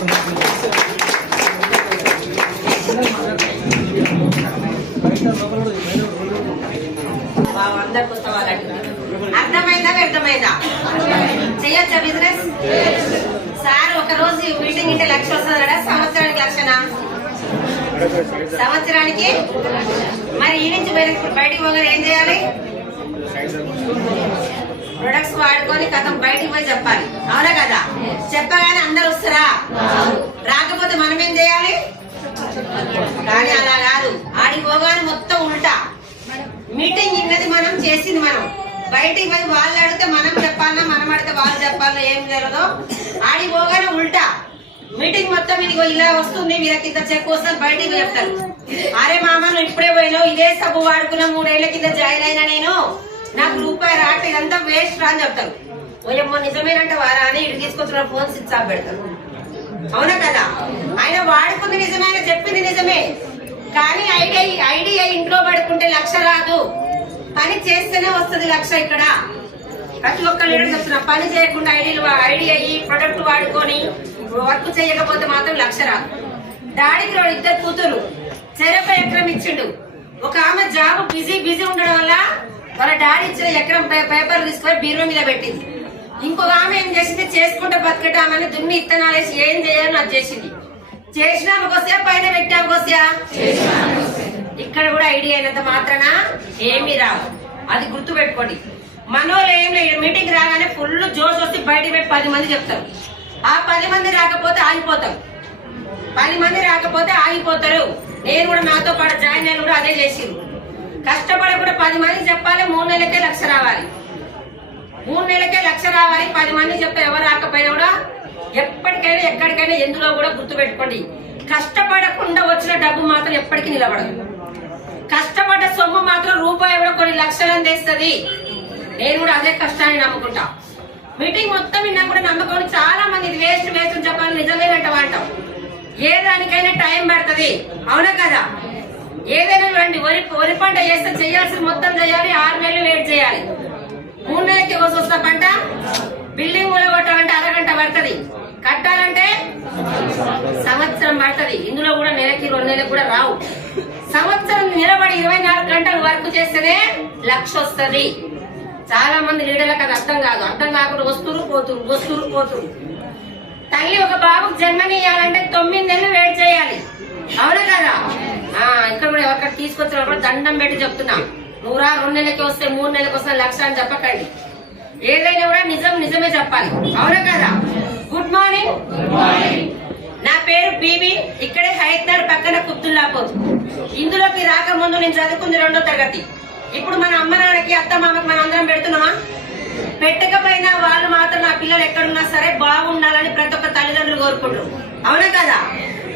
అందరు పుస్తకాలు అర్థమైందా వ్యర్థమైందా? చెయ్యొచ్చా బిజినెస్? సార్ ఒక రోజు మీటింగ్ ఇంటే 1,00,000 వస్తుంది కదా, సంవత్సరానికి 1,00,000? సంవత్సరానికి మరి ఈ నుంచి బయటికి పోగానే ఏం చేయాలి? ప్రొడక్ట్స్ వాడుకొని కథం బయటికి పోయి చెప్పాలి, అవునా కదా? చెప్పగానే అందరు వస్తారా? రాకపోతే మనం ఏం చేయాలి? కానీ అలా కాదు, ఆడికి పోగానే మొత్తం ఉల్టా. మీటింగ్ ఇన్నది మనం చేసింది మనం, బయటికి పోయి వాళ్ళు అడిగితే మనం చెప్పాలన్నా మనం అడిగితే వాళ్ళు చెప్పాలన్నా ఏం జరగదో. ఆడికి పోగానే ఉల్టా. మీటింగ్ మొత్తం ఇదిగో ఇలా వస్తుంది, వీళ్ళకి ఇంత చెక్ వస్తుంది, బయటికి చెప్తారు. అరే మామ నువ్వు ఇప్పుడే పోయినావు, ఇదే సబ్బు వాడుకున్నా, 3 ఏళ్ల కింద జాయిన్ అయినా నేను, నాకు రూపాయి రాట, ఇదంతా వేస్ట్ రా అని చెప్తారు. ఓయమ్మో నిజమేనంట వారా అని ఇటు తీసుకొచ్చిన ఫోన్ స్విచ్ ఆఫ్ పెడతారు, అవునా కదా? ఆయన వాడుకుంది నిజమే, ఆయన చెప్పింది నిజమే, కానీ ఐడియా ఇంట్లో పడుకుంటే 1,00,000 రాదు, పని చేస్తేనే వస్తుంది 1,00,000. ఇక్కడ ప్రతి ఒక్క లీడర్ చెప్తున్నా, పని చేయకుండా ఐడియా ఈ ప్రొడక్ట్ వాడుకొని వర్క్ చేయకపోతే మాత్రం 1,00,000 రాదు. డాడీకి 2 కూతురు, చెరపై ఎకరం ఇచ్చిండు. ఒక ఆమె జాబ్ బిజీ ఉండడం వల్ల వాళ్ళ డాడీ ఇచ్చిన ఎకరం పేపర్ తీసుకొని బీరువా మీద పెట్టింది. ఇంకొక ఆమె ఏం చేసింది, చేసుకుంటే బతికటామని దున్ని ఇత్తనాలు వేసి ఏం చేయాలని అది చేసింది. చేసినామకు వస్తే పైన పెట్టామకు వస్తా. ఇక్కడ కూడా ఐడియా అయినంత మాత్రాన ఏమీ రావు, అది గుర్తు పెట్టుకోండి. మనోళ్ళు ఏం లేదు, మీటింగ్ రాగానే ఫుల్ జోష్ వస్తే బయటకు పెట్టి 10 మంది చెప్తారు. ఆ 10 మంది రాకపోతే ఆగిపోతాం, 10 మంది రాకపోతే ఆగిపోతారు. నేను కూడా నాతో పాటు జాయిన్ అయిన కూడా అదే చేసింది. కష్టపడి కూడా 10 మంది చెప్పాలి, 3 నెలలకే 1,00,000 రావాలి. 3 నెలలకే 1,00,000 రావాలి. 10 మంది చెప్తే ఎవరు రాకపోయినా కూడా ఎప్పటికైనా ఎక్కడికైనా ఎందులో కూడా గుర్తు పెట్టుకోండి, కష్టపడకుండా వచ్చిన డబ్బు మాత్రం ఎప్పటికీ నిలబడదు. కష్టపడ్డ సొమ్ము మాత్రం రూపాయి కూడా కొన్ని లక్షలను తెస్తుంది. నేను కూడా అదే కష్టాన్ని నమ్ముకుంటా. మీటింగ్ మొత్తం విన్నా కూడా నమ్మకం. చాలా మంది ఇది వేస్ట్ అని చెప్పాలి, నిజమేనంట అంటాం. ఏ దానికైనా టైం పడుతుంది, అవునా కదా? ఏదైనా రండి, వరి పంట చేస్తే చేయాల్సింది మొత్తం చేయాలి, 6 నెలలు వెయిట్ చేయాలి. 3 నెలలకి వస్తా పంట. బిల్డింగ్ కొట్టాలంటే అరగంట పడుతుంది, కట్టాలంటే సంవత్సరం పడుతుంది. ఇందులో కూడా నెలకి 2 నెలలకు కూడా రావు. సంవత్సరం నిలబడి 24 గంటలు వర్క్ చేస్తేనే 1,00,000 వస్తుంది. చాలా మంది లీడర్లకు అది అర్థం కాదు. అర్థం కాకుండా వస్తురు పోతురు. తల్లి ఒక బాబుకు జన్మనియాలంటే 9 నెలలు వెయిట్ చేయాలి, అవునా కదా? ఇక్కడ కూడా ఎవరికైనా తీసుకొచ్చిన కూడా దండం పెట్టి చెప్తున్నా, 2 నెలలకి వస్తే 3 నెలలకు వస్తే 1,00,000 అని చెప్పకండి. ఏదైనా కూడా నిజమే చెప్పాలి, అవునా కదా? Good morning. నా పేరు బీబీ, ఇక్కడే హైదరాబాద్ పక్కన కుబ్దుల్లాపూర్. ఇందులోకి రాకముందు నేను చదువుకుంది 2వ తరగతి. ఇప్పుడు మన అమ్మ నాన్నకి అత్త మామకి మనం అందరం పెడుతున్నామా? పెట్టకపోయినా వాళ్ళు మాత్రం నా పిల్లలు ఎక్కడున్నా సరే బాగుండాలని ప్రతి ఒక్క తల్లిదండ్రులు కోరుకుంటారు, అవునా కదా?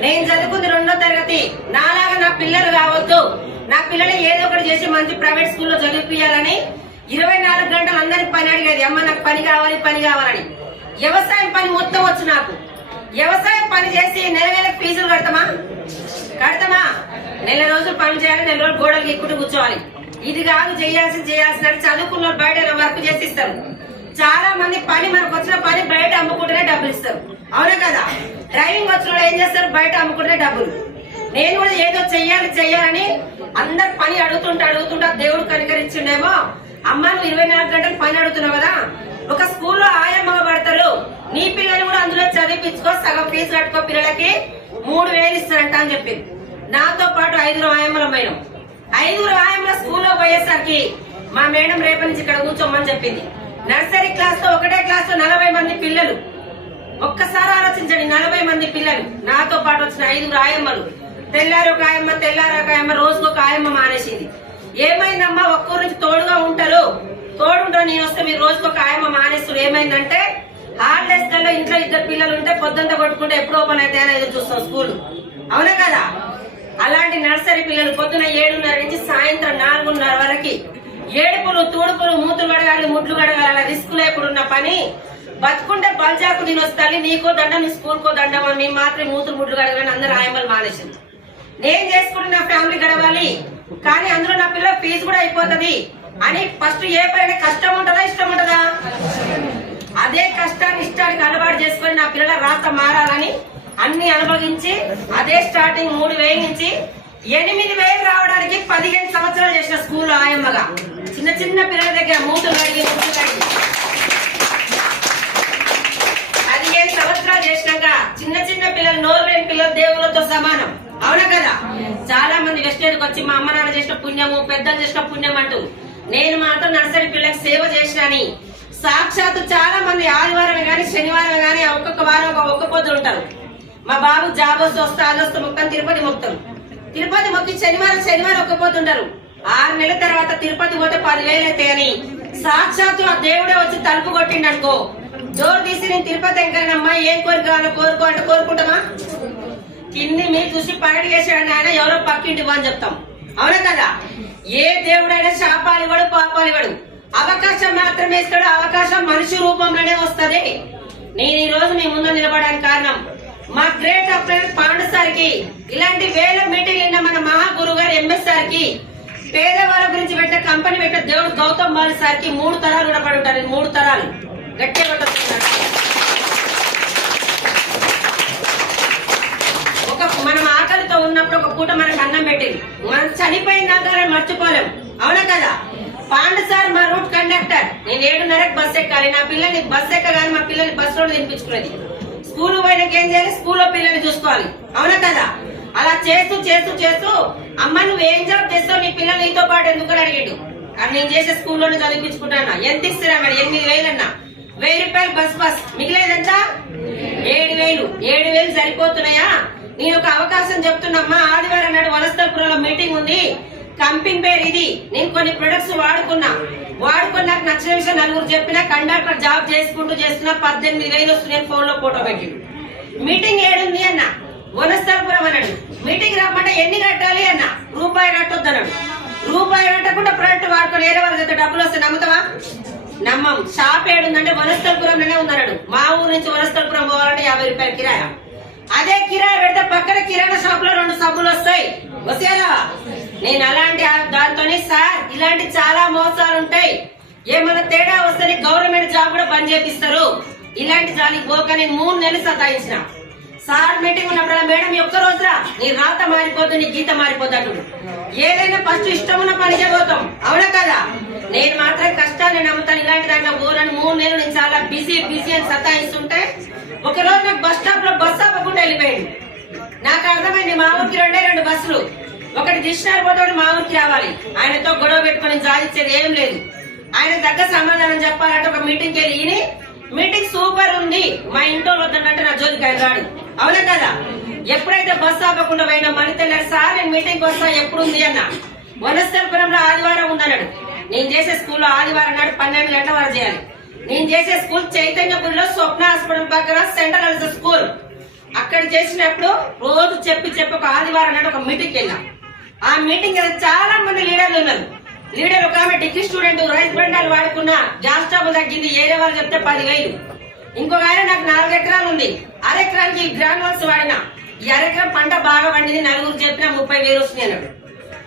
నేను చదువుకుంది 2వ తరగతి. నాలాగా నా పిల్లలు కావద్దు, నా పిల్లలు ఏదో ఒకటి చేసి మంచి ప్రైవేట్ స్కూల్లో చదివిపియాలని 24 గంటలు అందరికి పని అడిగేది. అమ్మ నాకు పని కావాలని. వ్యవసాయం పని మొత్తం వచ్చు నాకు. వ్యవసాయం పని చేసి నెలకు ఫీజులు కడతామా? నెల రోజులు పని చేయాలి, నెల రోజులు గోడలు ఎక్కుంటూ కూర్చోవాలి. ఇది కాదు చేయాల్సిన చదువుకున్న బయట వర్క్ చేసి ఇస్తారు. చాలా మంది పని మనకు వచ్చిన పని బయట అమ్ముకుంటేనే డబ్బులు ఇస్తారు, అవునా కదా? డ్రైవింగ్ వచ్చిన ఏం చేస్తారు, బయట అమ్ముకుంటే డబ్బులు. నేను కూడా ఏదో చెయ్యాలని అందరు పని అడుగుతుంటా దేవుడు కనికరించిండేమో. అమ్మ నువ్వు 24 గంటలు పని అడుగుతున్నావు కదా, ఒక స్కూల్లో ఆయమ్మ పడతారు, నీ పిల్లలు కూడా అందులో చదివించుకో, సగం ఫీజు కట్టుకో, పిల్లలకి 3,000 ఇస్తారంట అని చెప్పింది. నాతో పాటు 5 ఆయమ్మల పోయినాం. 5 ఆయమ్మల స్కూల్లో పోయేసరికి మా మేడం రేపటి నుంచి ఇక్కడ కూర్చోమని చెప్పింది. నర్సరీ క్లాస్ లో ఒకటే క్లాస్ లో 40 మంది పిల్లలు. ఒక్కసారి ఆలోచించండి, 40 మంది పిల్లలు. నాతో పాటు వచ్చిన 5 ఆయమ్మలు. తెల్లారు ఒక ఆయమ్మ, రోజుకు ఒక ఆయమ్మ మానేసింది. ఏమైందమ్మా, ఒక్కరి నుంచి తోడుగా ఉంటారు, నేను వస్తే మీరు రోజుకు ఒక ఆయమ్మ మానేస్తారు. ఏమైందంటే హాలిడేస్ కల్లా ఇంట్లో 2 పిల్లలు ఉంటే పొద్దుంతా కొట్టుకుంటే ఎప్పుడు ఓపెన్ అయితే అని ఎదురు చూస్తాం స్కూల్, అవునా కదా? అలాంటి నర్సరీ పిల్లలు పొద్దున 7:30 నుంచి సాయంత్రం 4:30 వరకు ఏడుపులు, తూడుపులు, మూతులు కడగాలి, ముడ్లు కడగాలి. అలా రిస్క్ లేకుండా పని. బతుకుంటే బల్జాకు నేను వస్తాను, నీకో దండం, నీ స్కూల్కో దండం, మేము మాత్రం మూతులు ముడ్లు కడగాలని అందరూ ఆయమ్మలు మానేసింది. నేను చేసుకుంటే నా ఫ్యామిలీ గడవాలి, కానీ అందులో నా పిల్లల ఫీజు కూడా అయిపోతుంది అని ఫస్ట్ ఏ పైన కష్టం ఉంటుందా ఇష్టం ఉంటుందా? అదే కష్టాన్ని ఇష్టానికి అలవాటు చేసుకుని నా పిల్లల రాత మారాలని అన్ని అనుభవించి అదే స్టార్టింగ్ 3,000 నుంచి 8,000 రావడానికి 15 సంవత్సరాలు చేసిన స్కూల్లో ఆయమ్మగా చిన్న చిన్న పిల్లల దగ్గర మూటలు కడిగి 15 సంవత్సరాలు చేసినాక చిన్న చిన్న పిల్లలు నోరు లేని పిల్లలు దేవుళ్ళతో సమానం. అవునా కదా? చాలా మంది వెస్టేజ్కి వచ్చి మా అమ్మ నాన్న చేసిన పుణ్యము, పెద్దలు చేసిన పుణ్యం అంటూ, నేను మాత్రం నర్సరీ పిల్లలకు సేవ చేసినని సాక్షాత్తు చాలా మంది ఆదివారం గాని శనివారం గాని ఒక్కొక్క వారం ఒక్క పొద్దులు ఉంటారు. మా బాబు జాబ్ వస్తే ఆలోస్తే మొత్తం తిరుపతి మొత్తం తిరుపతి మొక్కి శనివారం ఒక్క పోతుంటారు. 6 నెలల తర్వాత తిరుపతి పోతే 10,000 అవుతాయని సాక్షాత్తు ఆ దేవుడే వచ్చి తలుపు కొట్టిండు అనుకో, డోర్ తీసి నేను తిరుపతి ఎంకనమ్మా ఏం కోరిక కోరుకో అంటే కోరుకుంటామా? కింది మీరు చూసి పగడి చేసాడని ఆయన ఎవరో పక్కింటి అని చెప్తాం. అవునా కదా? ఏ దేవుడైనా శాపాలు ఇవ్వడు, పాపాలు ఇవ్వడు, అవకాశం మాత్రమే ఇస్తాడు. అవకాశం మనిషి రూపంలోనే వస్తుంది. నేను ఈ రోజు మీ ముందు నిలబడడానికి కారణం మా గ్రేట్ అప్లైన్ పాండు సార్కి, ఇలాంటి వేల మీటింగ్ ఉన్న మన మహాగురు గారు ఎంఎస్ సార్కి, పేదవాళ్ళ గురించి పెట్టే కంపెనీ పెట్టే దేవుడు గౌతమ్ బాలి సార్కి 3 తరాలు కూడా పడి ఉంటారు. 3 తరాలు గట్టిగా కొట్టుకుంటారు. మనం ఆకలితో ఉన్నప్పుడు ఒక పూట మనకు అన్నం పెట్టింది, మనం చనిపోయిన దాకా మర్చిపోలేం. అవునా కదా? పాండు సార్ మా రూట్ కండక్టర్. నేను 7:30కి బస్ ఎక్కాలి. నా పిల్లల్ని బస్ ఎక్కగానే మా పిల్లల్ని బస్ రోడ్ తినిపించుకునేది. స్కూల్ పోయినాక ఏం చేయాలి? స్కూల్లో పిల్లల్ని చూసుకోవాలి. అవునా కదా? అలా చేస్తూ చేస్తూ చేస్తూ అమ్మ నువ్వు ఏం జాబ్ చేస్తావు, నీ పిల్లలు నీతో పాటు ఎందుకు అడిగాడు. అది నేను చేసే స్కూల్లోనే చదివించుకుంటానా. ఎంత ఇస్తారా మరి? 8,000 అన్నా. 1,000 రూపాయలు బస్ మిగిలేదంత 7,000 సరిపోతున్నాయా? నేను ఒక అవకాశం చెప్తున్నమ్మా. ఆదివారం నాడు వనస్థలపురంలో మీటింగ్ ఉంది. కంపెనీ పేరు ఇది. నేను కొన్ని ప్రొడక్ట్స్ వాడుకుని నాకు నచ్చిన విషయం నలుగురు చెప్పినా. కండక్టర్ జాబ్ చేసుకుంటూ చేస్తున్నా. 18,000 వస్తున్నాయి. ఫోన్ లో ఫోటో పెట్టి మీటింగ్ ఏడుంది అన్న. వనస్థలపురం అన్నాడు. మీటింగ్ రమ్మంటే ఎన్ని కట్టాలి అన్న. రూపాయి కట్టొద్దు అన్నాడు. రూపాయి కట్టకుండా ప్రొడక్ట్ వాడుకొని వేరే వాళ్ళ చేత డబ్బులు వస్తే నమ్ముతావా? నమ్మం. షాప్ ఏడుందంటే వనస్థలపురంలోనే ఉందన్నాడు. మా ఊరు నుంచి వనస్థలపురం పోవాలంటే 50 రూపాయలు కిరాయా. అదే కిరాయి పెడితే పక్కన కిరాణా షాప్ లో 2 సబ్బులు వస్తాయి. వసేలా నేను అలాంటి దాంతోనే సార్ ఇలాంటి చాలా మోసాలు ఉంటాయి. ఏమైనా తేడా వస్తే గవర్నమెంట్ జాబ్ కూడా బంద్ చేపిస్తారు. ఇలాంటి జాలికి పోక నేను 3 నెలలు సతాయించిన. సార్ మీటింగ్ ఉన్నప్పుడు మేడం ఒక్క రోజురా నీ రాత మారిపోతుంది, నీ గీత మారిపోతాడు. ఏదైనా ఫస్ట్ ఇష్టం ఉన్న పని చేయబోతాం. అవునా కదా? నేను మాత్రం కష్టాన్ని నమ్ముతాను. ఇలాంటి దాంట్లో పోరని 3 నెలలు నేను చాలా బిజీ అని సతాయిస్తుంటే ఒక రోజు నాకు బస్ స్టాప్ లో బస్ ఆపకుండా వెళ్ళిపోయింది. నాకు అర్థమైంది మా ఊరికి 2 బస్సులు. ఒకటి దిశనాలు పోతే మా ఊరికి రావాలి. ఆయనతో గొడవ పెట్టుకుని సాధించేది ఏం లేదు. ఆయన దగ్గర సమాధానం చెప్పాలంటే ఒక మీటింగ్కి వెళ్ళి మీటింగ్ సూపర్ ఉంది మా ఇంట్లో వద్దంటే నా జోలికి ఆయన రాడు. అవునా కదా? ఎప్పుడైతే బస్సు ఆపకుండా పోయినా మళ్ళీ తెల్లారు సార్ నేను మీటింగ్ వస్తా ఎప్పుడుంది అన్న. వనస్థలపురంలో ఆదివారం ఉందన్నాడు. నేను చేసే స్కూల్లో ఆదివారం నాడు 12 గంటల వరకు చేయాలి. నేను చేసే స్కూల్ చైతన్యపురిలో స్వప్న హాస్పిటల్ పక్కన సెంట్రల్ స్కూల్. అక్కడ చేసినప్పుడు రోజు చెప్పి ఒక ఆదివారం నాడు ఒక మీటింగ్ వెళ్ళాం. ఆ మీటింగ్ చాలా మంది లీడర్లు ఉన్నారు. లీడర్ ఒక ఆమె డిగ్రీ స్టూడెంట్ రైస్ బండాలు వాడుకున్న గ్యాస్ ట్రబుల్ తగ్గింది. ఏరే వాళ్ళు చెప్తే 10,000. ఇంకొక ఆయన నాకు 4 ఎకరాలు ఉంది. 1/2 ఎకరానికి గ్రాన్యువల్స్ వాడినా. ఈ 1/2 ఎకరం పంట బాగా పండింది. నలుగురు చెప్పినా 30,000 వస్తుంది అన్నాడు.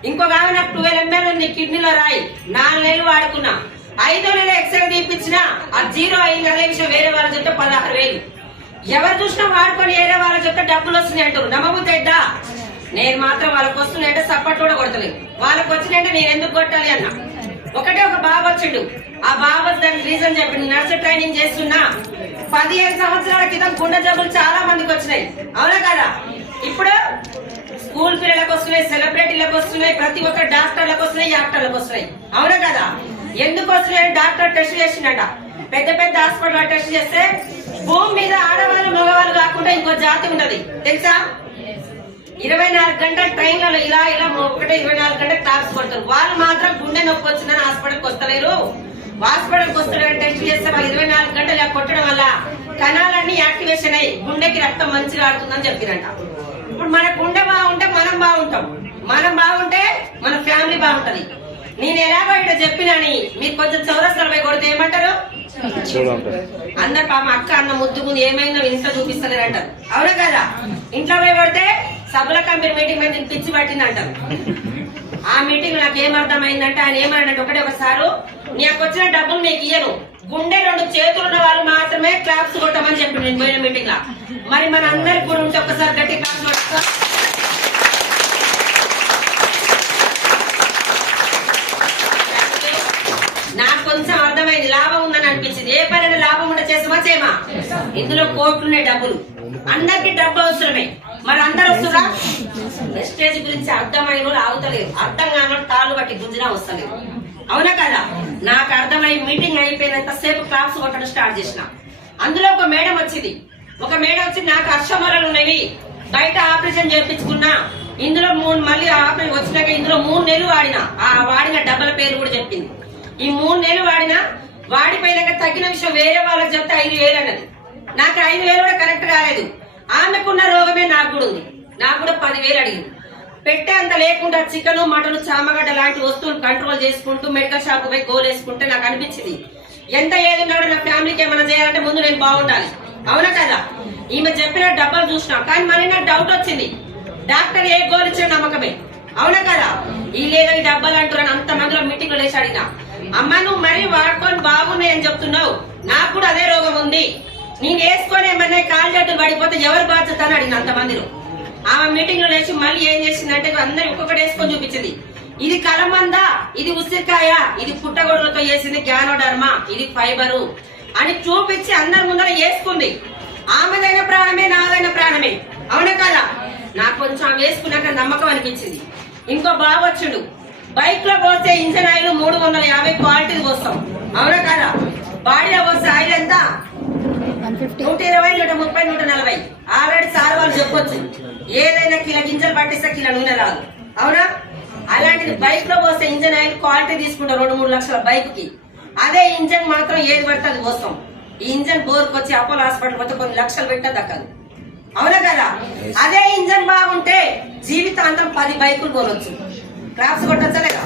ఇంకొక ఆమె నాకు 12 ml ఉంది కిడ్నీలో రాయి. 4 నెలలు వాడుకున్నా. 5వ నెల ఎక్స్రే తీపించినా అది 0 అయింది. అదే విషయం వేరే వాళ్ళు చెప్తే 16,000. ఎవరు చూసినా వాడుకొని వేరే వాళ్ళు చెప్తే డబ్బులు వస్తున్నాయి అంటారు. నమ్మబుద్దా? నేను మాత్రం వాళ్ళకి వస్తున్నాయంటే సపోర్ట్ కూడా కొడతలేదు. వాళ్ళకి వచ్చినాయంటే నేను ఎందుకు కొట్టాలి అన్న. ఒకటే ఒక బాబు వచ్చిండు. ఆ బాబు దానికి రీజన్ చెప్పింది. నర్సు ట్రైనింగ్ చేస్తున్నా. 15 సంవత్సరాల క్రితం గుండె జబ్బులు చాలా మందికి వచ్చినాయి. అవునా కదా? ఇప్పుడు స్కూల్ పిల్లలకు వస్తున్నాయి, సెలబ్రిటీలకు వస్తున్నాయి, ప్రతి ఒక్క డాక్టర్లకు వస్తున్నాయి, యాక్టర్లకు వస్తున్నాయి. అవునా కదా? ఎందుకు వస్తున్నాయి? డాక్టర్ టెస్ట్ చేసిండట. పెద్ద హాస్పిటల్ టెస్ట్ చేస్తే భూమి మీద ఆడవాళ్ళు మగవాళ్ళు కాకుండా ఇంకో జాతి ఉన్నది తెలుసా? 24 గంటల ట్రైన్లలో ఇలా 24 గంటల క్లాప్స్ కొడతారు. వాళ్ళు మాత్రం గుండె నొప్పి వచ్చిందని హాస్పిటల్కి వస్తలేరు. హాస్పిటల్కి వస్తారని టెస్ట్ చేస్తే వాళ్ళు 24 గంటలు కొట్టడం వల్ల కణాలన్నీ యాక్టివేషన్ అయ్యి గుండెకి రక్తం మంచిగా ఆడుతుందని చెప్పిరంట. ఇప్పుడు మన గుండె బాగుంటే మనం బాగుంటాం. మనం బాగుంటే మన ఫ్యామిలీ బాగుంటది. నేను ఎలాగో ఇక్కడ చెప్పినని మీరు కొంచెం చౌరస్తాలు పోయి కొడితే ఏమంటారు? అందరు పాపం అక్క అన్న ముద్దు ముందు ఏమైందో ఇంట్లో చూపిస్తలేరు అంటారు. అవునా కదా? ఇంట్లో పోయి కొడితే సభల కంపెనీ మీటింగ్ మీద పిచ్చి పట్టింది అంటారు. ఆ మీటింగ్ నాకు ఏమర్థమైందంటే ఆయన ఏమన్నాడంటే ఒకటే ఒకసారి నీకు వచ్చిన డబ్బులు నీకు ఇయ్యను, గుండె 2 చేతులు ఉన్న వాళ్ళు మాత్రమే క్లాప్స్ కొట్టమని చెప్పి నేను పోయిన మీటింగ్ లా. మరి మన అందరికి కూడా ఉంటే ఒక్కసారి గట్టి క్లాప్స్ కొట్టా. నాకు కొంచెం అర్థమైంది, లాభం ఉందని అనిపించింది. ఏ పని లాభం ఉంటే చేసామా చేయమా? ఇందులో కోట్లున్నాయి, డబ్బులు అందరికి డబ్బు అవసరమే. మరి అందరు వస్తున్నా వెస్టేజ్ గురించి అర్థమైన వాళ్ళు ఆగుతలేరు, అర్థం కాని తాళ్ళు బట్టి గుంజినా వస్తలేదు. అవునా కదా? నాకు అర్థమై మీటింగ్ అయిపోయినంత సేపు క్లాప్స్ కొట్టడం స్టార్ట్ చేసిన. అందులో ఒక మేడం వచ్చింది. ఒక మేడం వచ్చి నాకు అర్షమరలు ఉన్నవి, బయట ఆపరేషన్ చేయించుకున్నా, ఇందులో మళ్ళీ ఆపరేషన్ వచ్చినాక ఇందులో 3 నెలలు వాడినా, ఆ వాడిన డబ్బల పేరు కూడా చెప్పింది. ఈ 3 నెలలు వాడినా, వాడిపోయినాక తగ్గిన విషయం వేరే వాళ్ళకి చెప్తే 5,000 అన్నది. నాకు 5,000 కూడా కరెక్ట్ కాలేదు. ఆమెకున్న రోగమే నాకు కూడా ఉంది. నాకు కూడా 10,000 అడిగింది. పెట్టే అంత లేకుండా చికెన్, మటన్, చామగడ్డ లాంటి వస్తువులు కంట్రోల్ చేసుకుంటూ మెడికల్ షాప్ పోయి గోలేసుకుంటే నాకు అనిపించింది, ఎంత ఏది ఉన్నా నా ఫ్యామిలీకి ఏమైనా చేయాలంటే ముందు నేను బాగుండాలి. అవునా కదా? ఈమె చెప్పిన డబ్బులు చూసినా, కానీ మళ్ళీ నాకు డౌట్ వచ్చింది, డాక్టర్ ఏ గోల్ ఇచ్చే నమ్మకమే. అవునా కదా? ఈ లేదా ఈ డబ్బులు అంటారని అంత మందిలో మీటింగ్ లో లేచి అడిగినా, అమ్మ నువ్వు మరీ వాడుకొని బాగున్నాయని చెప్తున్నావు, నాకు కూడా అదే రోగం ఉంది, నేను వేసుకొని ఏమన్నా కాలు చేతులు పడిపోతే ఎవరు బాధ్యత అని అడిగిన అంతమందిలో. ఆమె మీటింగ్ లో లేచి మళ్ళీ ఏం చేసిందంటే అందరు ఒక్కొక్కటి వేసుకొని చూపించింది. ఇది కలమంద, ఇది ఉసిరికాయ, ఇది పుట్టగొడుగులతో వేసింది గ్యానోడర్మా, ఇది ఫైబరు అని చూపించి అందరి ముందర వేసుకుంది. ఆమెదైన ప్రాణమే, నాదైన ప్రాణమే. అవునా కదా? నాకు కొంచెం వేసుకున్నాక నమ్మకం అనిపించింది. ఇంకో బాబు వచ్చుడు, బైక్ లో పోస్తే ఇంజన్ ఆయిల్ 350 క్వాలిటీ పోస్తాం. అవునా కదా? బాడీలో పోస్తే ఆయిల్ ఎంత? 120, 130, 140. ఆల్రెడీ సార్ వాళ్ళు చెప్పొచ్చు, ఏదైనా కిలో గింజలు పట్టిస్తే కిలో నూనె రాదు. అవునా? అలాంటిది బైక్ లో పోస్తే ఇంజన్ ఆయిల్ క్వాలిటీ తీసుకుంటాం 2-3 లక్షల బైక్ కి. అదే ఇంజన్ మాత్రం ఏది పడితే అది పోస్తాం. ఈ ఇంజన్ బోర్కి వచ్చి అపోలో హాస్పిటల్ పోతే కొన్ని లక్షలు పెట్టే దక్కదు. అవునా కదా? అదే ఇంజన్ బాగుంటే జీవితాంతం 10 బైకులు కొనొచ్చు. క్లాప్స్ కొట్టచ్చలేదా?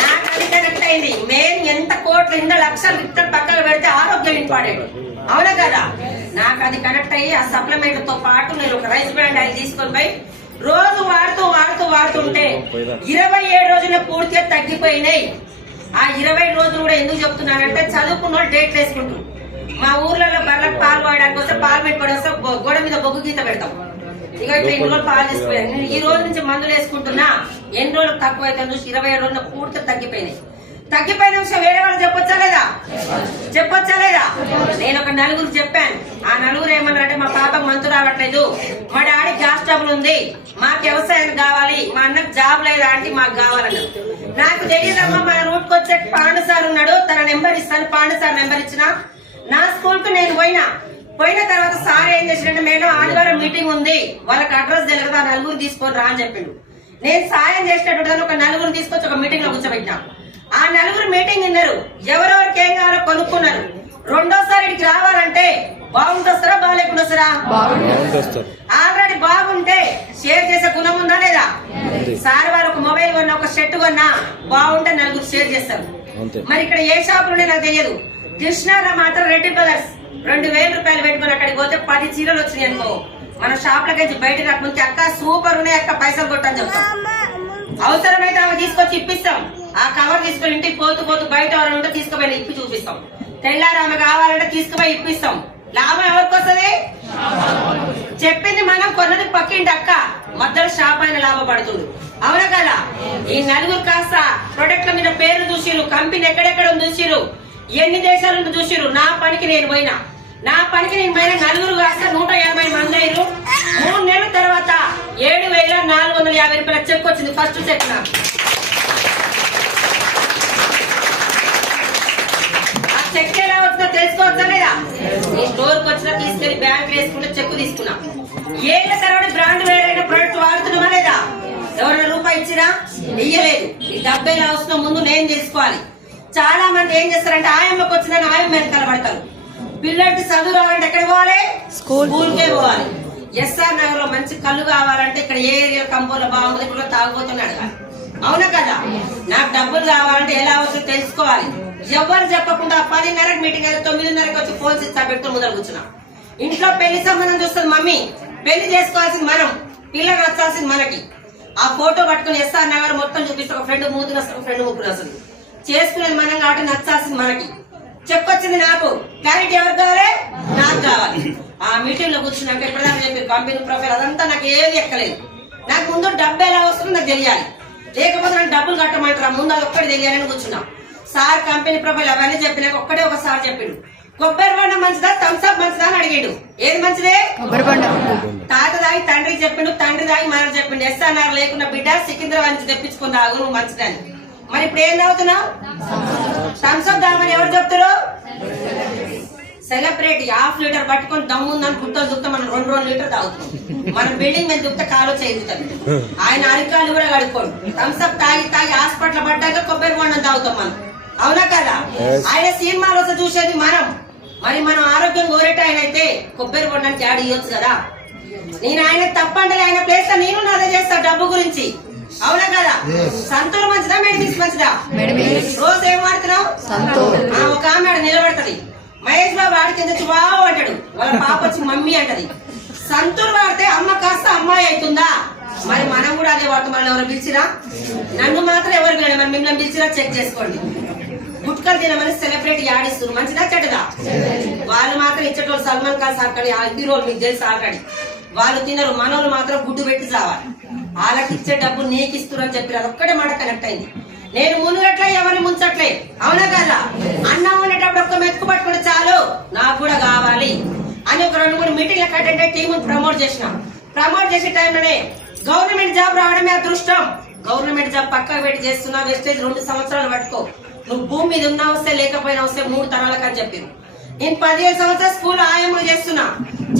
నాకు అది కనెక్ట్ అయింది. మెయిన్ ఎంత కోట్లు, ఎన్ని లక్షలు ఇక్కడ పక్కన పెడితే ఆరోగ్యం ఇంపార్టెంట్. అవునా కదా? నాకు అది కనెక్ట్ అయ్యి ఆ సప్లిమెంట్ తో పాటు నేను ఒక రైస్ బ్రాండ్ ఆయిల్ తీసుకొని పోయి రోజు వాడుతుంటే 27 రోజుల పూర్తిగా తగ్గిపోయినాయి. ఆ 20 రోజులు కూడా ఎందుకు చెప్తున్నానంటే చదువుకున్న వాళ్ళు డేట్లు వేసుకుంటారు. మా ఊర్లలో బర్లకు పాలు వాడడానికి వస్తే పాలు పెట్టుకోవడం వస్తే గోడ మీద బొగ్గు గీత పెడతాం. ఇక ఇట్లా 2 రోజులు పాలు తీసుకుపోయాను. నేను ఈ రోజు నుంచి మందులు వేసుకుంటున్నా, ఎన్ని రోజులకు తక్కువ అయితే చూసి 27 రోజుల పూర్తిగా తగ్గిపోయినాయి. తగ్గిపోయిన విషయం వేరే వాళ్ళు చెప్పొచ్చా లేదా? నేను ఒక 4 చెప్పాను. ఆ 4 ఏమన్నారంటే, మా పాపకు మంతు రావట్లేదు, మా డాడీ గ్యాస్ ట్రబుల్ ఉంది, మాకు వ్యవసాయం కావాలి, మా అన్నకు జాబ్ లేదా అంటే మాకు కావాలన్నారు. నాకు తెలియదమ్మా, మన రూట్ కు వచ్చే పాండు సార్ ఉన్నాడు, తన నెంబర్ ఇస్తాను. పాండు సార్ నెంబర్ ఇచ్చిన నా స్కూల్ కు నేను పోయిన తర్వాత సార్ ఏం చేసినట్టు, మేడం ఆదివారం మీటింగ్ ఉంది, వాళ్ళకి అడ్రస్ తెలియదు, ఆ 4 తీసుకొని రా అని చెప్పిండు. నేను సాయం చేసినట్టు ఒక 4 తీసుకొచ్చి ఒక మీటింగ్ లో కూర్చోబెట్టినా. ఆ 4 మీటింగ్ విన్నారు, ఎవరెవరికి ఏం కావాలో కొనుక్కున్నారు. రెండోసారి ఇక్కడికి రావాలంటే బాగుంటొస్తారా బాగాలేకుండా వస్తారా? ఆల్రెడీ బాగుంటే షేర్ చేసే గుణం ఉందా లేదా? సార్ వారు ఒక మొబైల్ కొన్నా, ఒక షర్ట్ కొన్నా బాగుంటే 4 షేర్ చేస్తారు. మరి ఇక్కడ ఏ షాపులు ఉన్నాయో నాకు తెలియదు. కృష్ణాలో మాత్రం రెడ్డి బ్రదర్స్ 2,000 రూపాయలు పెట్టుకుని అక్కడికి పోతే 10 చీరలు వచ్చినాయి అనుకో, మన షాప్ లకి బయట రాకముందు అక్క సూపర్ ఉన్నాయి అక్క, పైసలు కొట్టని చెప్తాం. అవసరమైతే ఆమె తీసుకొచ్చి ఇప్పిస్తాం. ఆ కవర్ తీసుకొని ఇంటికి పోతూ బయట ఎవరైనా ఉంటే తీసుకుపోయి ఇప్పి చూపిస్తాం. తెల్లారి ఆమె కావాలంటే తీసుకుపోయి ఇప్పిస్తాం. లాభం ఎవరికి వస్తుంది? చెప్పింది మనం, కొన్నది పక్కింటి అక్క, మధ్యలో షాప్ అయిన లాభపడుతుంది. అవునా కదా? ఈ 4 కాస్త ప్రొడక్ట్ల మీద పేర్లు చూసిరు, కంపెనీ ఎక్కడెక్కడ చూసిరు, ఎన్ని దేశాలను చూసిరు. నా పనికి నేను పోయిన 4 కాస్త 150 మంది అయ్యారు. 3 నెలల తర్వాత 7,450 రూపాయల చెక్ వచ్చింది, ఫస్ట్ చెక్. నాకు ఆ చెక్ ఎలా వచ్చిందో తెలుసుకోవచ్చా లేదా? నీ స్టోర్ కి వచ్చినా తీసుకెళ్లి బ్యాంక్ వేసుకుంటే చెక్ తీసుకున్నా. ఏళ్ల తర్వాత బ్రాండ్ వేరైన ప్రొడక్ట్ వాడుతున్నామా లేదా? ఎవరైనా రూపాయి ఇచ్చినా ఇయ్యలేదు. ఈ డబ్బు ఎలా వస్తుందో ముందు నేను తెలుసుకోవాలి. చాలా మంది ఏం చేస్తారంటే, ఆయమ్మకి వచ్చిందని ఆయమ్మ వెనకాల పడతారు. పిల్లలకి చదువు రావాలంటే ఎక్కడ పోవాలి? స్కూల్కే పోవాలి. ఎస్ఆర్ నగర్ లో మంచి కళ్ళు కావాలంటే ఇక్కడ ఏ ఏరియా కంపోలో బాగుంటుంది, ఇప్పుడు తాగుబోతున్నాడు కదా. అవునా కదా? నాకు డబ్బులు కావాలంటే ఎలా వస్తుందో తెలుసుకోవాలి. ఎవరు చెప్పకుండా 10:30కి మీటింగ్ అయితే 9:30కి వచ్చి ఫోన్ ఇస్తా పెట్టుకుని ముందర కూర్చున్నా. ఇంట్లో పెళ్లి సంబంధం చూస్తుంది మమ్మీ. పెళ్లి చేసుకోవాల్సింది మనం, పిల్లలు నచ్చాల్సింది మనకి. ఆ ఫోటో పట్టుకుని ఎస్ఆర్ నగర్ మొత్తం చూపిస్తే ఒక ఫ్రెండ్ మూతులు వస్తుంది, ఒక ఫ్రెండ్ ముగ్గురు వస్తుంది. చేసుకునేది మనం కాబట్టి నచ్చాల్సింది మనకి. చెప్పొచ్చింది నాకు, క్లారిటీ ఎవరికి కావాలి? నాకు కావాలి. ఆ మీటింగ్ లో కూర్చున్నాక ఎప్పటిదాకా చెప్పారు కంపెనీ ప్రొఫైల్ అదంతా నాకు ఏది ఎక్కలేదు. నాకు ముందు డబ్బు ఎలా వస్తుందో నాకు తెలియాలి, లేకపోతే నాకు డబ్బులు కట్టమంటారా, ముందు అది ఒక్కటి తెలియాలని కూర్చున్నాం. సార్ కంపెనీ ప్రొఫైల్ అవన్నీ చెప్పినాక ఒక్కడే ఒకసారి చెప్పిండు, కొబ్బరి బండ మంచిదా థమ్స్అప్ మంచిదా అని అడిగాడు. ఏది మంచిదే? తాత దాగి తండ్రికి చెప్పిండు, తండ్రి దాగి మనకు చెప్పిండు. ఎస్ఆర్ఆర్ లేకున్న బిడ్డ సికింద్రాబాద్ నుంచి తెప్పించుకుని తాగు నువ్వు మంచిదని. మరి ఇప్పుడు ఏం తాగుతున్నావు? థమ్స్అప్ తాగమని ఎవరు చెప్తారు? సెలబ్రిటీ హాఫ్ లీటర్ పట్టుకొని దమ్ముందని గుట్టలు దుక్తా మనం 2 లీటర్ తాగుతాం. మనం బిల్డింగ్ మీద దుక్త కాలు చేయించుతాం. ఆయన అరికాలు కూడా కడుక్కోండి. థమ్స్అప్ తాగి తాగి హాస్పిటల్ పడ్డాక కొబ్బరి బొండం తాగుతాం మనం, అవునా కదా? ఆయన సినిమాలు వస్తే చూసేది మనం. మరి మనం ఆరోగ్యం కోరేట ఆయన అయితే కొబ్బరి బొండానికి యాడ్ ఇవ్వచ్చు కదా. నేను ఆయన తప్పంటే ఆయన ప్లేస్ లో నేను నాదే చేస్తా డబ్బు గురించి, అవునా కదా? సంతూర్ మంచిదా మెడిమిక్స్ మంచిదా? రోజు ఏం వాడుతున్నావు? ఒక ఆమె నిలబడుతుంది, మహేష్ బాబు ఆడికి తెచ్చి బావు అంటాడు, వాళ్ళ పాప వచ్చి మమ్మీ అంటది. సంతూర్ వాడితే అమ్మ కాస్త అమ్మాయి అవుతుందా? మరి మనం కూడా అదే వాడుతాం. మనం ఎవరు పిలిచిరా? నన్ను మాత్రం ఎవరు పిలండి, మరి మిమ్మల్ని పిలిచిరా చెక్ చేసుకోండి. గుట్కలు తినమని సెలబ్రిటీ యాడిస్తున్నారు, మంచిదా చెడ్డదా? వాళ్ళు మాత్రం ఇచ్చేటోళ్ళు సల్మాన్ ఖాన్ సార్ కానీ హీరోలు మీకు తెలుసు ఆల్రెడీ. వాళ్ళు తినరు, మనోళ్ళు మాత్రం గుడ్డు పెట్టి చావాలి. వాళ్ళకి ఇచ్చే డబ్బు నీకు ఇస్తున్నారు అని చెప్పి అదొక్కటే మాట కనెక్ట్ అయింది. నేను మునుగట్లే ఎవరిని ముంచట్లే, అవునా కదా? అన్నం ఉండేటప్పుడు ఒక్క మెతుకు పట్టుకుంటే చాలు నాకు కూడా కావాలి అని ఒక 2-3 మీటింగ్లకు అటెండ్ అయ్యి టీం ప్రమోట్ చేసిన. ప్రమోట్ చేసే టైంలోనే గవర్నమెంట్ జాబ్ రావడమే అదృష్టం. గవర్నమెంట్ జాబ్ పక్కకు పెట్టి చేస్తున్నా, వెస్టేజ్ 2 సంవత్సరాలు పట్టుకో, నువ్వు భూమి మీద ఉన్నా వస్తే లేకపోయినా వస్తే 3 తరాలకు అని చెప్పింది. నేను 15 సంవత్సరాలు స్కూల్ ఆయమ్మ చేస్తున్నా.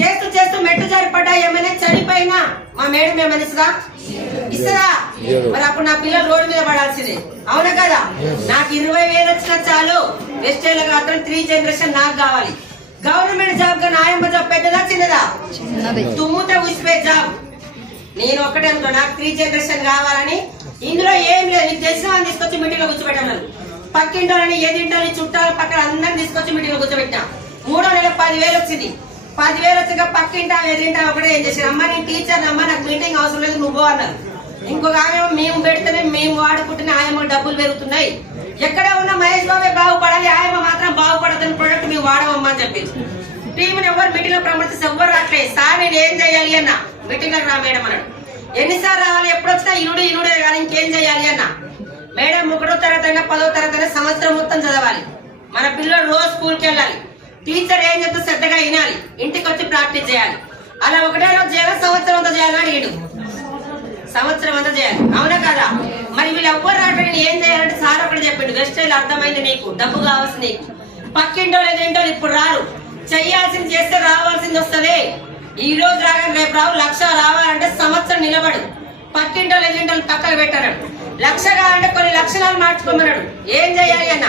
చేస్తూ చేస్తూ మెట్టు జారి పడ్డా ఏమైనా చనిపోయినా మా మేడం ఏమైనా ఇస్తుందా? మరి అప్పుడు నా పిల్లలు రోడ్డు మీద పడాల్సిందే, అవునా కదా? నాకు 20,000 వచ్చినా చాలు, వెస్టేజ్ మాత్రం 3 జనరేషన్ నాకు కావాలి. గవర్నమెంట్ జాబ్ గా ఆయమ్మ జాబ్ పెద్దదా చిన్నదా? తుమ్ముతే ఉసిపోయే జాబ్. నేను ఒక్కటే అనుకో, నాకు 3 జనరేషన్ కావాలని. ఇందులో ఏం లేదు, నీకు తెలిసిన వాళ్ళని తీసుకొచ్చి మీటింగ్ లో కూర్చోబెట్టాను. పక్కింటోని ఎదింటోని చుట్టాల పక్కన అందరిని తీసుకొచ్చి మీటింగ్ లో కూర్చోబెట్టా. 3వ నెల 10,000 వచ్చింది. 10,000 వచ్చాక పక్కింటా ఎదింటా ఒకటే ఏం చేశారు, అమ్మ నేను టీచర్ అమ్మ నాకు మీటింగ్ అవసరం లేదు నువ్వు అన్నారు. ఇంకొక ఆమె మేము పెడితేనే మేము వాడుకుంటేనే ఆయమ్మ డబ్బులు పెరుగుతున్నాయి, ఎక్కడ ఉన్న మహేష్ బాబే బాగుపడాలి, ఆయమ్మ మాత్రం బాగుపడదని ప్రొడక్ట్ మేము వాడమమ్మా అని చెప్పి టీంని ఎవరు మీటింగ్ లో ప్రమోట్ చేసి ఎవరు రావట్లేదు. సార్ నేను ఏం చేయాలి అన్న, మీటింగ్ లకు రా మేడం అన్నాడు. ఎన్నిసార్లు రావాలి, ఎప్పుడు వచ్చినా ఇనుడే కానీ ఇంకేం చేయాలి అన్న. మేడం 1వ తరగతి అయినా 10వ తరగతి అయినా సంవత్సరం మొత్తం చదవాలి. మన పిల్లలు రోజు స్కూల్కి వెళ్ళాలి. టీచర్ ఏం చెప్తే శ్రద్ధగా వినాలి, ఇంటికి వచ్చి ప్రాక్టీస్ చేయాలి. అలా ఒకటే రోజు చేయాలి, సంవత్సరం అంతా చేయాలని అడిగాడు. సంవత్సరం అంతా చేయాలి, అవునా కదా? మరి వీళ్ళు ఎవ్వరు రావడానికి ఏం చేయాలంటే సార్ ఒకటి చెప్పిండు, వెస్టైల్ అర్థమైంది నీకు, డబ్బు కావాల్సింది నీకు. పక్కింటో లేదేంటో ఇప్పుడు రారు, చెయ్యాల్సింది చేస్తే రావాల్సింది వస్తుంది. ఈ రోజు రాగానే రేపు రావు. 1,00,000 రావాలంటే సంవత్సరం నిలబడు. పక్కింటో లేదేంటో పక్కకు పెట్టాడు. 1,00,000 కావాలంటే కొన్ని లక్షణాలు మార్చుకోమన్నాడు. ఏం చేయాలి అన్న,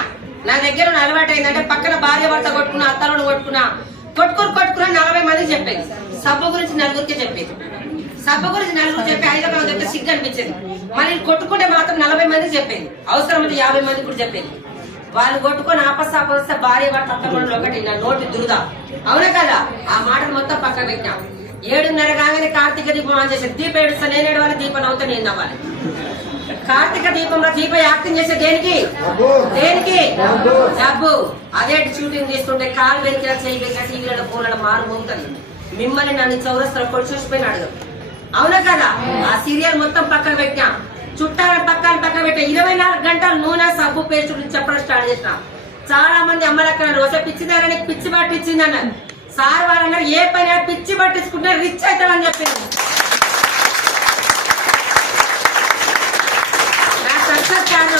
నా దగ్గర అలవాటు అయిందంటే పక్కన భార్య భర్త కొట్టుకున్నా, అత్తలను కొట్టుకున్నా, కొట్టుకున్నా 40 మందికి చెప్పేది. సబ్బు గురించి 4గురికి చెప్పేది. సబ్బు గురించి 4గురు చెప్పి 5వ చెప్తే సిగ్గు అనిపించేది. మళ్ళీ కొట్టుకుంటే మాత్రం 40 మందికి చెప్పేది. అవసరమైతే 50 మందికి కూడా చెప్పేది. వాళ్ళు కొట్టుకొని ఆపస్తే భార్య భర్త అత్తమండలు ఒకటి నా నోటి దురద, అవునా కదా? ఆ మాటలు మొత్తం పక్కన పెట్టాం. 7:30 కాగానే కార్తీక దీపం ఆన్ చేసేది. దీపం ఏడుస్తా నేను ఏడవాలి, దీపం అవుతా నేను నవ్వాలి. కార్తీక దీపంలో దీప యాక్టింగ్ చేసే దేనికి? డబ్బు. అదే షూటింగ్ చేస్తుంటే కాలు వెరికినా చేయి వెరికినా టీవీలలో ఫోన్లలో మారు మోగుతుంది. మిమ్మల్ని నన్ను చౌరస్తాలో కొట్టి చూసిపోయిన అడగదు, అవునా కదా? ఆ సీరియల్ మొత్తం పక్కన పెట్టాం. చుట్టాలను పక్కన పెట్టా. 24 గంటలు నూనె సబ్బు పేస్ట్ గురించి చెప్పడం స్టార్ట్ చేసినా. చాలా మంది అమ్మలక్కడ రోజు పిచ్చిదారని పిచ్చి పట్టించింది అన్నారు. సార్ వాళ్ళన్నారు ఏ పని పిచ్చి పట్టించుకుంటే రిచ్ అవుతామని చెప్పింది.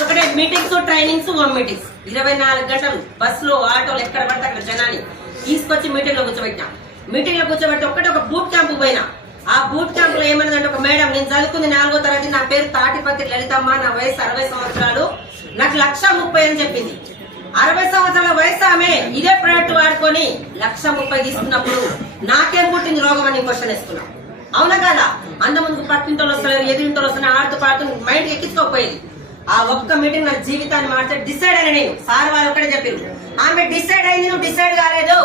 ఒకటే మీటింగ్స్, ట్రైనింగ్స్, హోమ్ మీటింగ్స్. 24 గంటలు బస్సులో, ఆటోలు ఎక్కడ పడితే అక్కడ జనాన్ని తీసుకొచ్చి మీటింగ్ లో కూర్చోబెట్టాం. మీటింగ్ లో కూర్చోబెట్టి ఒక బూట్ క్యాంప్ పోయినా. ఆ బూట్ క్యాంప్ లో ఏమన్నదంటే, ఒక మేడం, నేను చదువుకుంది 4వ తరగతి, నా పేరు తాటిపత్రి లలితమ్మ, నా వయసు 60 సంవత్సరాలు, నాకు 1,30,000 అని చెప్పింది. 60 సంవత్సరాల వయసు ఆమె ఇదే ప్రొడక్ట్ వాడుకొని 1,30,000 తీసుకున్నప్పుడు నాకేం పుట్టింది రోగం అని క్వశ్చన్ వేసుకున్నాం, అవునా కదా? అంత ముందుకు పక్కింటోళ్ళు వస్తలేదు, ఎదురింటోళ్ళు వస్తున్నా, ఆడుతూ పాడుతూ మైండ్ ఎక్కించుకోకపోయింది. ఆ ఒక్క మీటింగ్ నా జీవితాన్ని మార్చే డిసైడ్ అయినా నేను. సార్ వాళ్ళు ఒకటే చెప్పారు, ఆమె డిసైడ్ అయింది, నువ్వు డిసైడ్ కాలేదు.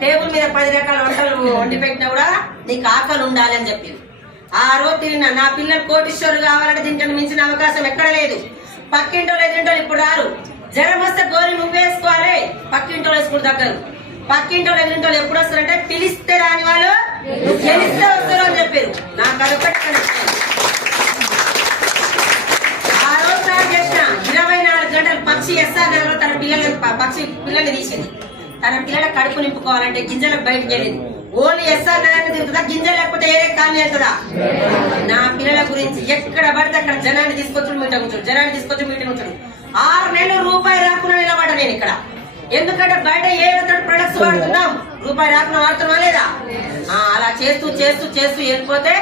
టేబుల్ మీద 10 రకాల వంటలు వండి పెట్టినా కూడా నీకు ఆకలి ఉండాలి అని చెప్పింది. ఆ రోజు తిరిగిన నా పిల్లలు కోటీశ్వరులు కావాలంటే దీనికన్నా మించిన అవకాశం ఎక్కడ లేదు. పక్కింటోళ్ళు ఎదురింటోళ్ళు ఇప్పుడు రారు. జ్వరం వస్తే గోరి నువ్వేసుకోవాలి, పక్కింటోళ్ళు వేసుకుంటూ దగ్గరు. పక్కింటోళ్ళు ఎదురింటోళ్ళు ఎప్పుడు వస్తారంటే పిలిస్తే రాని వాళ్ళు గెలిస్తే వస్తారు అని చెప్పారు. నాకు అదొకటి ఆ రోజు స్టార్ట్ చేసిన 24 గంటలు పక్షి ఎస్ఆర్ నగర్ తన పిల్లల్ని తీసింది. తన పిల్లల కడుపు నింపుకోవాలంటే గింజలకు బయటకు వెళ్ళింది. ఓన్లీ ఎస్ఆర్ నగర్ తిరుగుతుందా, గింజలు లేకపోతే ఏరే కాలనీ వెళ్తుందా? నా పిల్లల గురించి ఎక్కడ పడితే అక్కడ జనాన్ని తీసుకొచ్చి మీటింగ్ ఉంచాడు, జనాన్ని తీసుకొచ్చి మీటింగ్ ఉంచాడు. 6 నెలలు రూపాయి రాకుండా నిలబడ్డా నేను ఇక్కడ. ఎందుకంటే బయట ఏ ప్రొడక్ట్స్ వాడుతున్నాం, రూపాయి రాకుండా వాడుతున్నాం లేదా? అలా చేస్తూ చేస్తూ చేస్తూ వెళ్ళిపోతే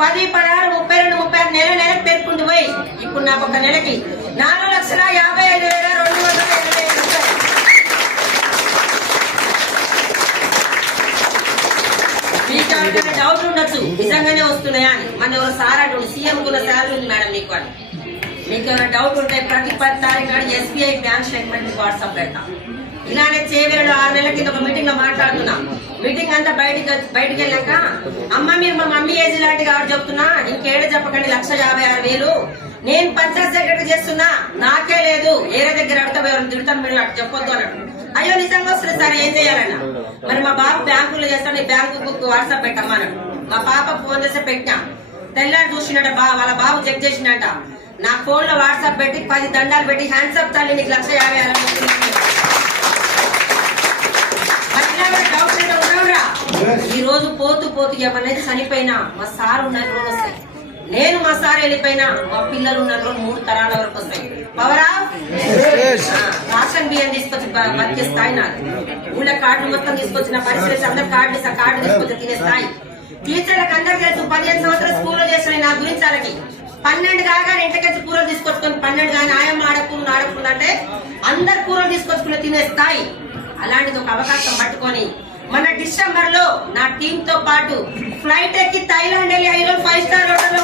10, 16, 32, 36 నెలకు పేర్కొంటూ పోయి ఇప్పుడు నాకు ఒక నెలకి 4,55,280 మీకు డౌట్ ఉండొచ్చు నిజంగానే వస్తున్నాయా అని. మన ఎవరు సార్ అంటుండే సీఎం కూడా శాలరీ ఉంది మేడం మీకు అని. మీకు ఏమైనా డౌట్ ఉంటే ప్రతి 10 తారీఖు నాడు SBI బ్యాంక్ స్టేట్మెంట్ వాట్సాప్ పెడతాం. ఇలానే చేవేళ్ళు 6 నెలల కింద ఒక మీటింగ్ లో మాట్లాడుతున్నాం. మీటింగ్ అంతా బయటికి వెళ్ళాక అమ్మ మీరు మా మమ్మీ ఏజ్ లాంటి కాబట్టి చెప్తున్నా, ఇంకేడ చెప్పకండి 1,56,000 నేను పంచాయత్ సెక్రటరీ చేస్తున్నా, నాకే లేదు, ఏరే దగ్గర అడితే తిడతాను మీరు అటు చెప్పొద్దు అన్నాడు. అయ్యో నిజంగా వస్తుంది సార్ ఏం చేయాలన్నా. మరి మా బాబు బ్యాంకులో చేస్తాడు, బ్యాంకు బుక్ వాట్సాప్ పెట్టమ్మన్నాడు. మా పాప ఫోన్ చేస్తే పెట్టినా, తెల్లారి చూసినట్ట వాళ్ళ బాబు చెక్ చేసినట్ట. నా ఫోన్ లో వాట్సాప్ పెట్టి 10 దండాలు పెట్టి హ్యాండ్సప్ తల్లి నీకు 1,56,000 ఈ రోజు పోతూ పోతూ ఎవరైతే చనిపోయినా మా సార్ ఉన్న రోజు వస్తాయి, నేను మా సార్ వెళ్ళిపోయినా మా పిల్లలు ఉన్న రోజు 3 తరాల వరకు వస్తాయి. పవర్ ఆఫ్ రాషన్ బియ్యం తీసుకొచ్చి బతికే స్థాయి నాకు. ఊళ్ళ కార్డులు మొత్తం తీసుకొచ్చిన పరిస్థితి, అందరు కార్డు తీసుకొచ్చి తినే స్థాయి. టీచర్లకు అందరు తెలుసు 15 సంవత్సరాలు స్కూల్లో చేసిన నా గురించి వాళ్ళకి 12 కాగానే ఇంటికొచ్చి కూరలు తీసుకొచ్చుకొని 12 కానీ ఆయమ్మ ఆడకుండా అంటే అందరు కూరలు తీసుకొచ్చుకుని తినే స్థాయి. అలాంటిది ఒక అవకాశం పట్టుకొని మన డిసెంబర్ లో నా టీమ్ తో పాటు ఫ్లైట్ ఎక్కి థాయిలాండ్ వెళ్ళి 5 స్టార్ హోటల్లో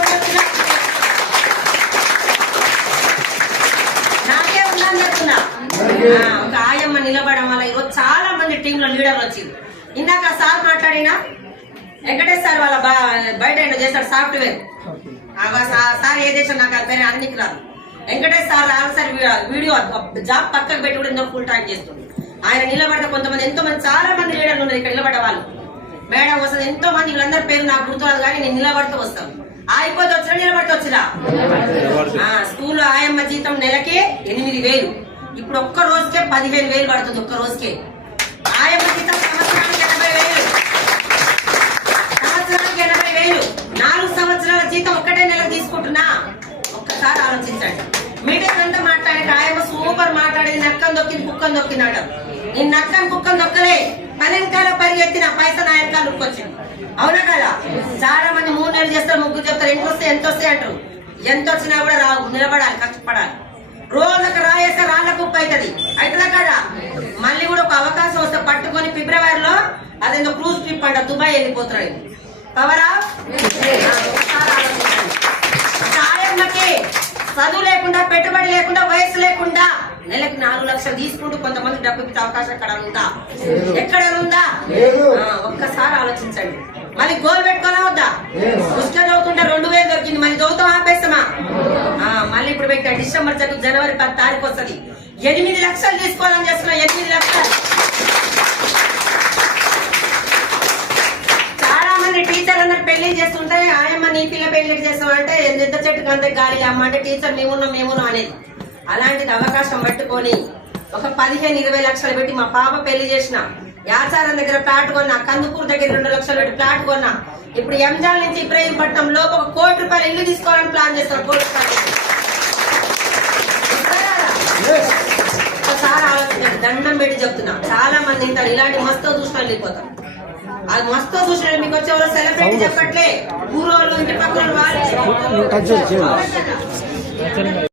నాకే ఉందని చెప్తున్నా. ఒక ఆయమ్మ నిలబడడం వల్ల ఈరోజు చాలా మంది టీమ్ లో లీడర్లు వచ్చింది. ఇందాక సార్ మాట్లాడినా వెంకటేష్ సార్ వాళ్ళ బయట చేశాడు సాఫ్ట్వేర్ సార్. ఏ దేశం నాకు అర్థం అన్నికి రాదు. Venkatesh sir answer video job పక్కకు పెట్టి కూడా ఎంతో ఫుల్ టైం చేస్తుంది. ఆయన నిలబడితే కొంతమంది ఎంతో మంది చాలా మంది లీడర్లు ఉన్నారు ఇక్కడ నిలబడ్డ వాళ్ళు. మేడం వస్తుంది ఎంతో మంది, వీళ్ళందరి పేరు నాకు గుర్తురాదు కానీ నేను నిలబడితే వస్తాను. ఆగిపోతే వచ్చినా నిలబడితే వచ్చిరా. స్కూల్లో ఆయమ్మ జీతం నెలకే 8,000, ఇప్పుడు ఒక్క రోజుకే 15,000 పడుతుంది. ఒక్క రోజుకే ఆయమ్మ జీతం సంవత్సరానికి 80,000, సంవత్సరానికి 80,000. 4 సంవత్సరాల జీతం ఒక్కటే నెలకు తీసుకుంటున్నా. ఒక్కసారి ఆలోచించండి. మీటింగ్ అంతా మాట్లాడే ఆయమ్మ సూపర్ మాట్లాడేది, నక్కను దొక్కింది కుక్కను దొక్కింది అంటారు. నేను నక్కను కుక్కను దొక్కలే, పనెనకాల పరిగెత్తిన పైసా నా వెనకాల ఉక్కొచ్చింది. అవునా కదా? చాలా మంది 3 నెలలు చేస్తారు, 3 చెప్తారు, ఎంత వస్తాయి అంటారు. ఎంత వచ్చినా కూడా రావు, నిలబడాలి, కష్టపడాలి. రోజులకు రాయేస్తే రాళ్ళ కుప్ప అవుతుంది. అవుతుందా కదా? మళ్ళీ కూడా ఒక అవకాశం వస్తే పట్టుకొని ఫిబ్రవరిలో అదేందో క్రూజ్ ట్రిప్ అంట దుబాయ్ వెళ్ళిపోతున్నాడు. పవరా సాయమ్మకి చదువు లేకుండా, పెట్టుబడి లేకుండా, వయసు లేకుండా నెలకి 4 లక్షలు తీసుకుంటూ కొంతమంది డబ్బు ఇచ్చే అవకాశం ఎక్కడ ఉందా? ఒక్కసారి ఆలోచించండి. మళ్ళీ గోల్ పెట్టుకోనా వద్దా? పుస్తకం చదువుతుంటే 2,000 దొరికింది, మళ్ళీ చదువుతాం ఆపేస్తామా? మళ్ళీ ఇప్పుడు పెట్టా డిసెంబర్ జనవరి 10 తారీఖు వస్తుంది. 8 లక్షలు తీసుకోవాలని చేస్తున్నా. 8 లక్షలు. చాలా మంది టీచర్లు అందరు పెళ్లి చేస్తుంటే ఆయమ్మ నీ పిల్ల పెళ్లి చేస్తామంటే ఎంత చెట్టుకు అంతే గాలి అమ్మ అంటే టీచర్ మేమున్నాం అనేది. అలాంటిది అవకాశం పట్టుకొని ఒక 15-20 లక్షలు పెట్టి మా పాప పెళ్లి చేసిన. యాచారం దగ్గర ప్లాట్ కొన్నా, కందుకూరు దగ్గర 2 లక్షలు పెట్టి ప్లాట్ కొన్నా. ఇప్పుడు ఎంజాల్ నుంచి ఇబ్రహీంపట్నం లోపు 1 కోటి రూపాయలు ఇల్లు తీసుకోవాలని ప్లాన్ చేస్తాం. 1 కోటి రూపాయలు ఒకసారి ఆలోచించండి. దండం పెట్టి చెప్తున్నా. చాలా మంది ఇంటారు ఇలాంటి మస్తు చూసిన వెళ్ళిపోతారు. అది మస్తు చూసిన మీకు వచ్చేవారు సెలబ్రిటీ చెప్పట్లే, ఊరోళ్ళు ఇంటి పక్కన వాళ్ళు.